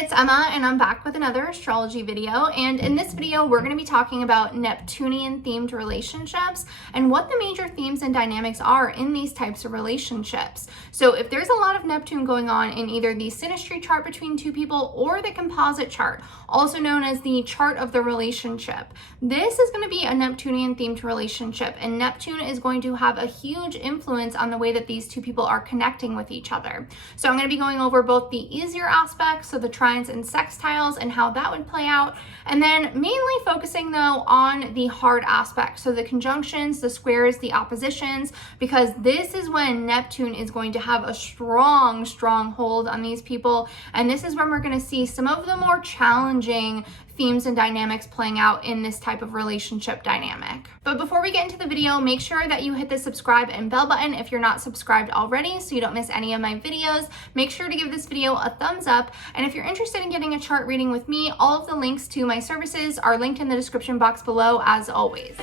it's Emma and I'm back with another astrology video, and in this video we're going to be talking about Neptunian themed relationships and what the major themes and dynamics are in these types of relationships. So if there's a lot of Neptune going on in either the Synastry chart between two people or the Composite chart, also known as the chart of the relationship, this is going to be a Neptunian themed relationship, and Neptune is going to have a huge influence on the way that these two people are connecting with each other. So I'm going to be going over both the easier aspects, so the trines and sextiles and how that would play out, and then mainly focusing though on the hard aspects, so the conjunctions, the squares, the oppositions, because this is when Neptune is going to have a strong hold on these people, and this is when we're going to see some of the more challenging themes and dynamics playing out in this type of relationship dynamic. But before we get into the video, make sure that you hit the subscribe and bell button if you're not subscribed already so you don't miss any of my videos. Make sure to give this video a thumbs up, and if you're interested in getting a chart reading with me, all of the links to my services are linked in the description box below as always.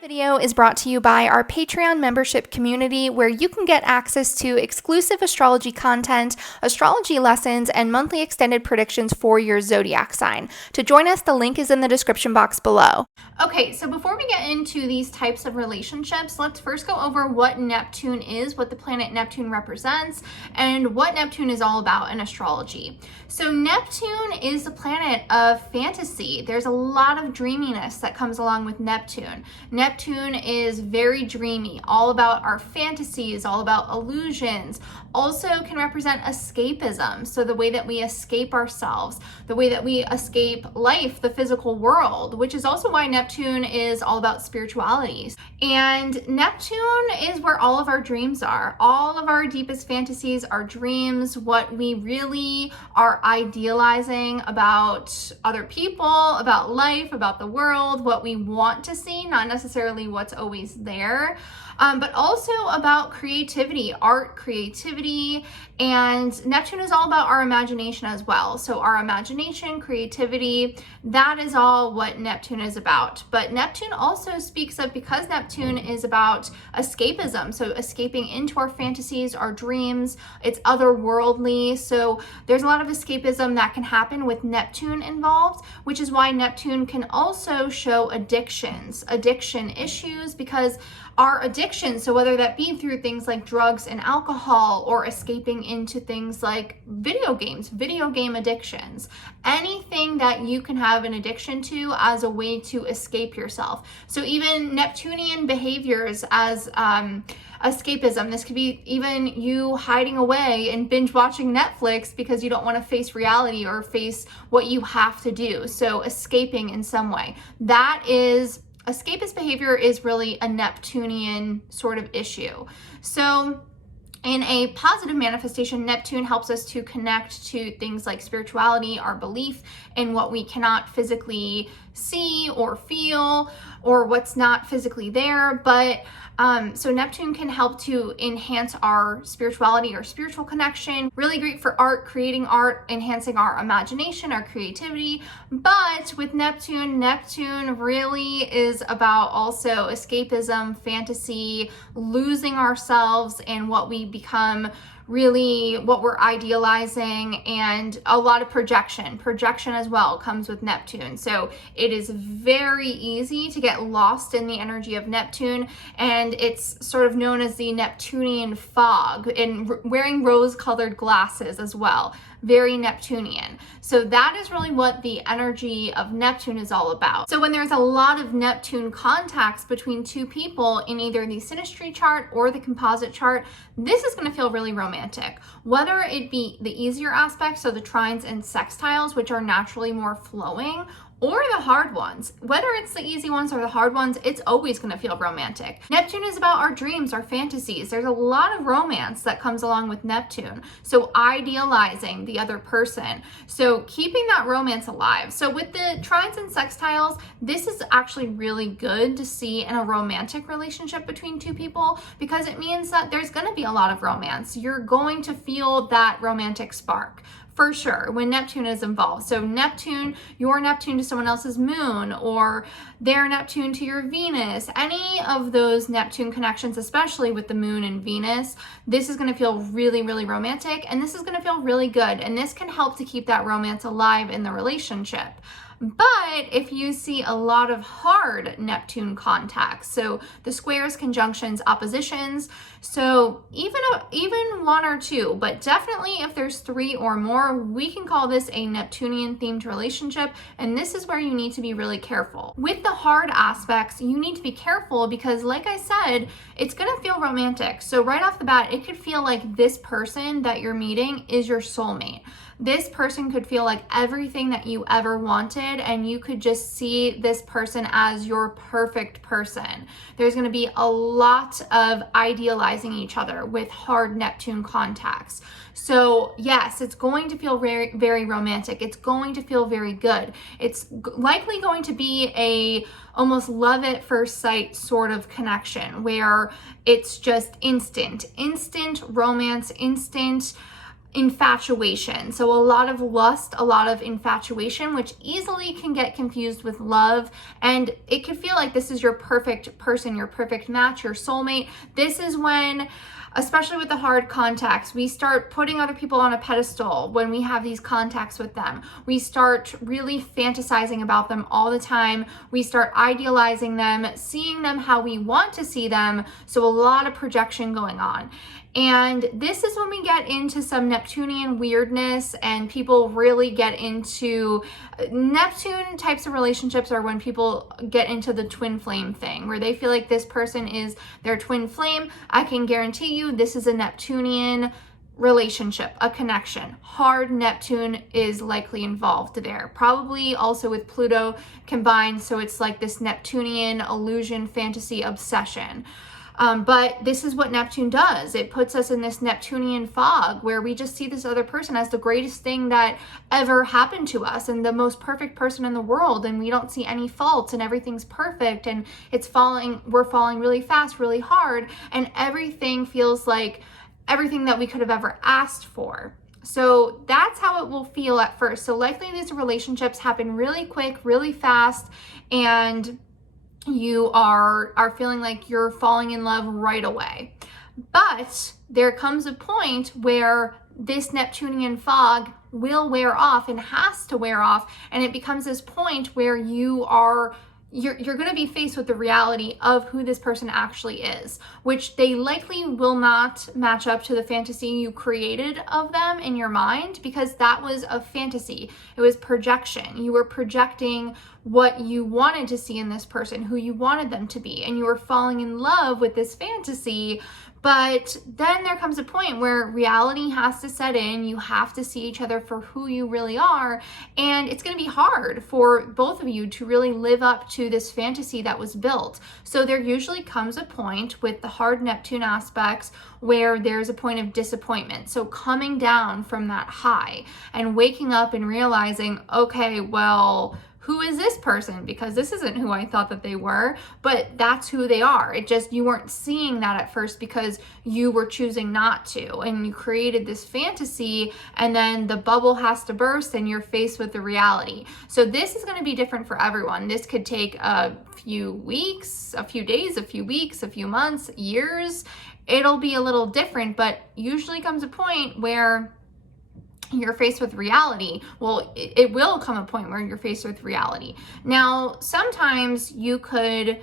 Video is brought to you by our Patreon membership community, where you can get access to exclusive astrology content, astrology lessons, and monthly extended predictions for your zodiac sign. To join us, the link is in the description box below. Okay, so before we get into these types of relationships, let's first go over what Neptune is, what the planet Neptune represents, and what Neptune is all about in astrology. So Neptune is the planet of fantasy. There's a lot of dreaminess that comes along with Neptune. Neptune is very dreamy, all about our fantasies, all about illusions. Also can represent escapism, so the way that we escape ourselves, the way that we escape life, the physical world, which is also why Neptune is all about spiritualities. And Neptune is where all of our dreams are. All of our deepest fantasies, our dreams, what we really are idealizing about other people, about life, about the world, what we want to see, not necessarily what's always there, but also about creativity, art, creativity, and Neptune is all about our imagination as well. So our imagination, creativity, that is all what Neptune is about. But Neptune also speaks of, because Neptune is about escapism, so escaping into our fantasies, our dreams, it's otherworldly. So there's a lot of escapism that can happen with Neptune involved, which is why Neptune can also show addiction issues, because our addictions, so whether that be through things like drugs and alcohol, or escaping into things like video games, video game addictions, anything that you can have an addiction to as a way to escape yourself. So even Neptunian behaviors as escapism. This could be even you hiding away and binge watching Netflix because you don't want to face reality or face what you have to do. So escaping in some way. That is escapist behavior, is really a Neptunian sort of issue. So in a positive manifestation, Neptune helps us to connect to things like spirituality, our belief in what we cannot physically see or feel, or what's not physically there. But so Neptune can help to enhance our spirituality or spiritual connection. Really great for art, creating art, enhancing our imagination, our creativity. But with Neptune really is about also escapism, fantasy, losing ourselves in what we become, really what we're idealizing, and a lot of projection as well comes with Neptune. So it is very easy to get lost in the energy of Neptune, and it's sort of known as the Neptunian fog, and wearing rose-colored glasses as well. Very Neptunian. So that is really what the energy of Neptune is all about. So when there's a lot of Neptune contacts between two people in either the Synastry chart or the Composite chart, this is going to feel really romantic. Whether it be the easier aspects, so the trines and sextiles, which are naturally more flowing, or the hard ones. Whether it's the easy ones or the hard ones, it's always going to feel romantic. Neptune is about our dreams, our fantasies. There's a lot of romance that comes along with Neptune. So idealizing the other person. So keeping that romance alive. So with the trines and sextiles, this is actually really good to see in a romantic relationship between two people, because it means that there's going to be a lot of romance. You're going to feel that romantic spark. for sure, when Neptune is involved. So Neptune, your Neptune to someone else's moon, or their Neptune to your Venus, any of those Neptune connections, especially with the moon and Venus, this is going to feel really, really romantic, and this is going to feel really good, and this can help to keep that romance alive in the relationship. But if you see a lot of hard Neptune contacts, so the squares, conjunctions, oppositions, so even one or two, but definitely if there's three or more, we can call this a Neptunian themed relationship, and this is where you need to be really careful. With the hard aspects, you need to be careful because, like I said, it's going to feel romantic. So right off the bat, it could feel like this person that you're meeting is your soulmate. This person could feel like everything that you ever wanted, and you could just see this person as your perfect person. There's going to be a lot of idealizing each other with hard Neptune contacts. So yes, it's going to feel very, very romantic. It's going to feel very good. It's likely going to be a almost love at first sight sort of connection where it's just instant romance, instant infatuation. So a lot of lust, a lot of infatuation, which easily can get confused with love. And it could feel like this is your perfect person, your perfect match, your soulmate. This is when, especially with the hard contacts, we start putting other people on a pedestal when we have these contacts with them. We start really fantasizing about them all the time. We start idealizing them, seeing them how we want to see them. So a lot of projection going on. And this is when we get into some Neptunian weirdness and people really get into Neptune types of relationships, are when people get into the twin flame thing where they feel like this person is their twin flame. I can guarantee you this is a Neptunian relationship, a connection. Hard Neptune is likely involved there, probably also with Pluto combined. So it's like this Neptunian illusion, fantasy, obsession. But this is what Neptune does. It puts us in this Neptunian fog where we just see this other person as the greatest thing that ever happened to us and the most perfect person in the world, and we don't see any faults and everything's perfect and we're falling really fast, really hard, and everything feels like everything that we could have ever asked for. So that's how it will feel at first. So likely these relationships happen really quick, really fast, and you are feeling like you're falling in love right away. But there comes a point where this Neptunian fog will wear off and has to wear off, and it becomes this point where you're going to be faced with the reality of who this person actually is, which they likely will not match up to the fantasy you created of them in your mind, because that was a fantasy. It was projection. You were projecting what you wanted to see in this person, who you wanted them to be, and you were falling in love with this fantasy. But then there comes a point where reality has to set in. You have to see each other for who you really are. And it's going to be hard for both of you to really live up to this fantasy that was built. So there usually comes a point with the hard Neptune aspects where there's a point of disappointment. So coming down from that high and waking up and realizing, okay, well, who is this person? Because this isn't who I thought that they were, but that's who they are. It just, you weren't seeing that at first because you were choosing not to, and you created this fantasy, and then the bubble has to burst and you're faced with the reality. So this is going to be different for everyone. This could take a few weeks, a few days, a few weeks, a few months, years. It'll be a little different, but usually comes a point where you're faced with reality. Well, it will come a point where you're faced with reality. Now, sometimes you could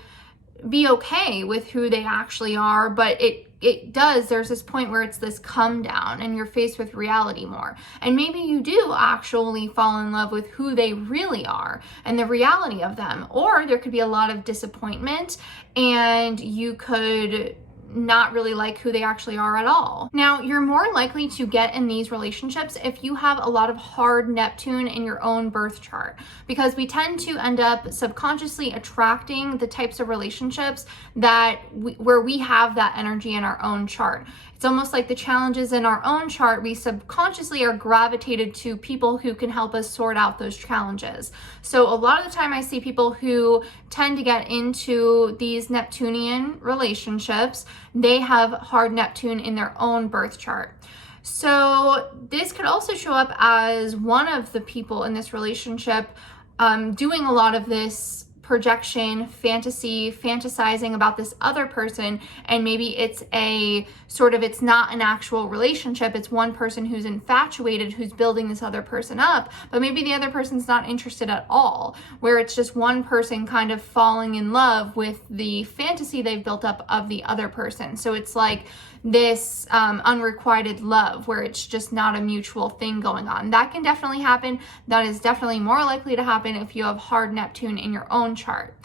be okay with who they actually are, but there's this point where it's this come down and you're faced with reality more. And maybe you do actually fall in love with who they really are and the reality of them. Or there could be a lot of disappointment and you could not really like who they actually are at all. Now, you're more likely to get in these relationships if you have a lot of hard Neptune in your own birth chart, because we tend to end up subconsciously attracting the types of relationships where we have that energy in our own chart. It's almost like the challenges in our own chart, we subconsciously are gravitated to people who can help us sort out those challenges. So a lot of the time I see people who tend to get into these Neptunian relationships, they have hard Neptune in their own birth chart. So this could also show up as one of the people in this relationship doing a lot of this projection, fantasy, fantasizing about this other person, and maybe it's a sort of, it's not an actual relationship, it's one person who's infatuated, who's building this other person up, but maybe the other person's not interested at all, where it's just one person kind of falling in love with the fantasy they've built up of the other person. So it's like this unrequited love where it's just not a mutual thing going on. That can definitely happen. That is definitely more likely to happen if you have hard Neptune in your own chart.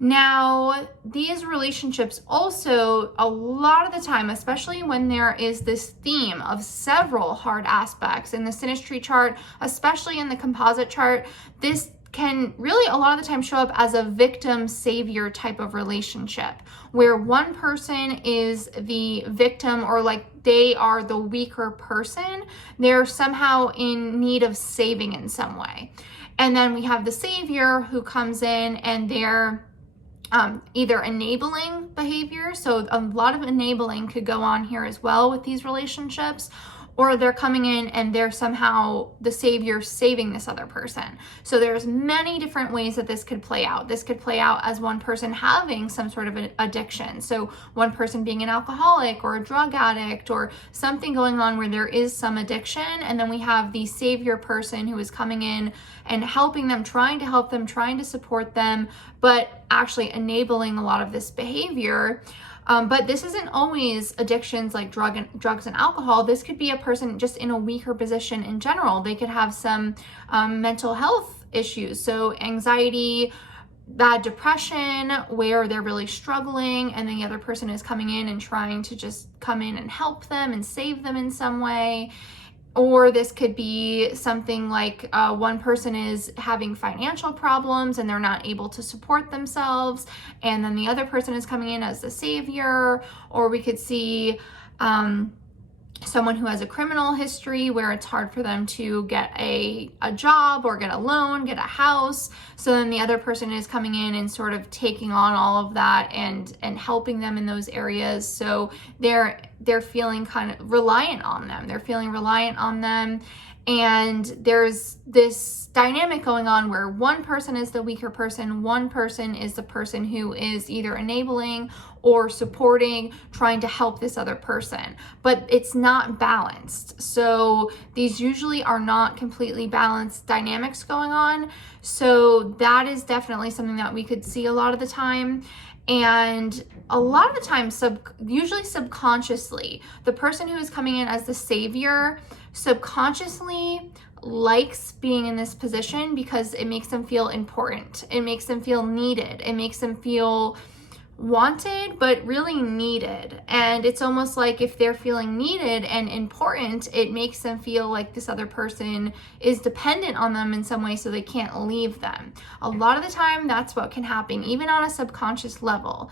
Now, these relationships also, a lot of the time, especially when there is this theme of several hard aspects in the Synastry chart, especially in the Composite chart, this can really a lot of the time show up as a victim-savior type of relationship, where one person is the victim, or like they are the weaker person. They're somehow in need of saving in some way. And then we have the savior who comes in and they're either enabling behavior. So a lot of enabling could go on here as well with these relationships, or they're coming in and they're somehow the savior saving this other person. So there's many different ways that this could play out. This could play out as one person having some sort of an addiction. So one person being an alcoholic or a drug addict or something going on where there is some addiction. And then we have the savior person who is coming in and helping them, trying to help them, trying to support them, but actually enabling a lot of this behavior. But this isn't always addictions like drugs and alcohol. This could be a person just in a weaker position in general. They could have some mental health issues. So anxiety, bad depression, where they're really struggling and the other person is coming in and trying to just come in and help them and save them in some way. Or this could be something like one person is having financial problems and they're not able to support themselves, and then the other person is coming in as the savior. Or we could see someone who has a criminal history where it's hard for them to get a job or get a loan, get a house. So then the other person is coming in and sort of taking on all of that and helping them in those areas. So they're feeling kind of reliant on them. They're feeling reliant on them. And there's this dynamic going on where one person is the weaker person, one person is the person who is either enabling or supporting, trying to help this other person, but it's not balanced. So these usually are not completely balanced dynamics going on. So that is definitely something that we could see a lot of the time. And a lot of the time, usually subconsciously, the person who is coming in as the savior subconsciously likes being in this position because it makes them feel important. It makes them feel needed. It makes them feel wanted, but really needed. And it's almost like if they're feeling needed and important, it makes them feel like this other person is dependent on them in some way, so they can't leave them. A lot of the time, that's what can happen, even on a subconscious level.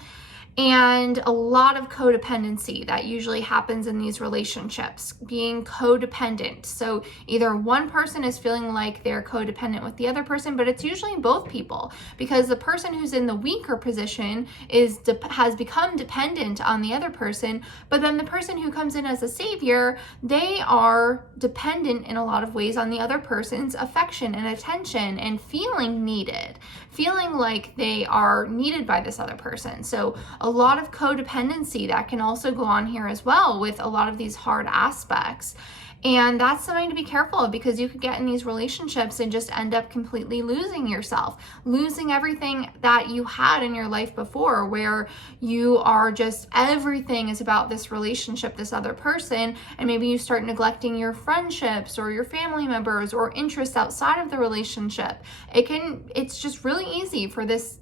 And a lot of codependency that usually happens in these relationships, being codependent. So either one person is feeling like they're codependent with the other person, but it's usually both people, because the person who's in the weaker position has become dependent on the other person, but then the person who comes in as a savior, they are dependent in a lot of ways on the other person's affection and attention and feeling needed, feeling like they are needed by this other person. So a lot of codependency that can also go on here as well with a lot of these hard aspects. And that's something to be careful of, because you could get in these relationships and just end up completely losing yourself, losing everything that you had in your life before, where you are just, everything is about this relationship, this other person, and maybe you start neglecting your friendships or your family members or interests outside of the relationship. It's just really easy for this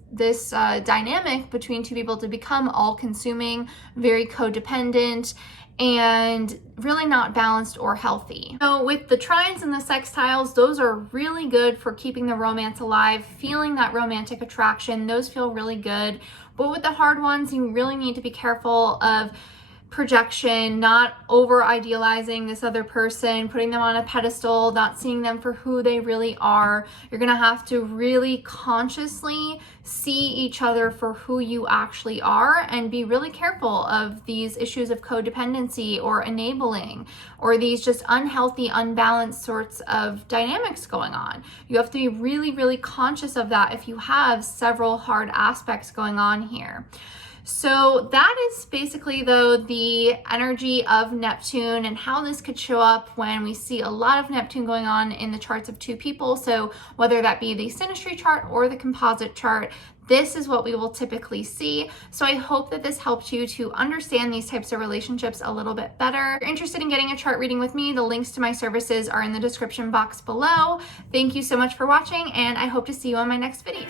dynamic between two people to become all-consuming, very codependent, and really not balanced or healthy. So with the trines and the sextiles, those are really good for keeping the romance alive, feeling that romantic attraction. Those feel really good. But with the hard ones, you really need to be careful of projection, not over idealizing this other person, putting them on a pedestal, not seeing them for who they really are. You're gonna have to really consciously see each other for who you actually are and be really careful of these issues of codependency or enabling or these just unhealthy, unbalanced sorts of dynamics going on. You have to be really, really conscious of that if you have several hard aspects going on here. So that is basically, though, the energy of Neptune and how this could show up when we see a lot of Neptune going on in the charts of two people. So whether that be the Synastry chart or the Composite chart, this is what we will typically see. So I hope that this helped you to understand these types of relationships a little bit better. If you're interested in getting a chart reading with me, the links to my services are in the description box below. Thank you so much for watching, and I hope to see you on my next video.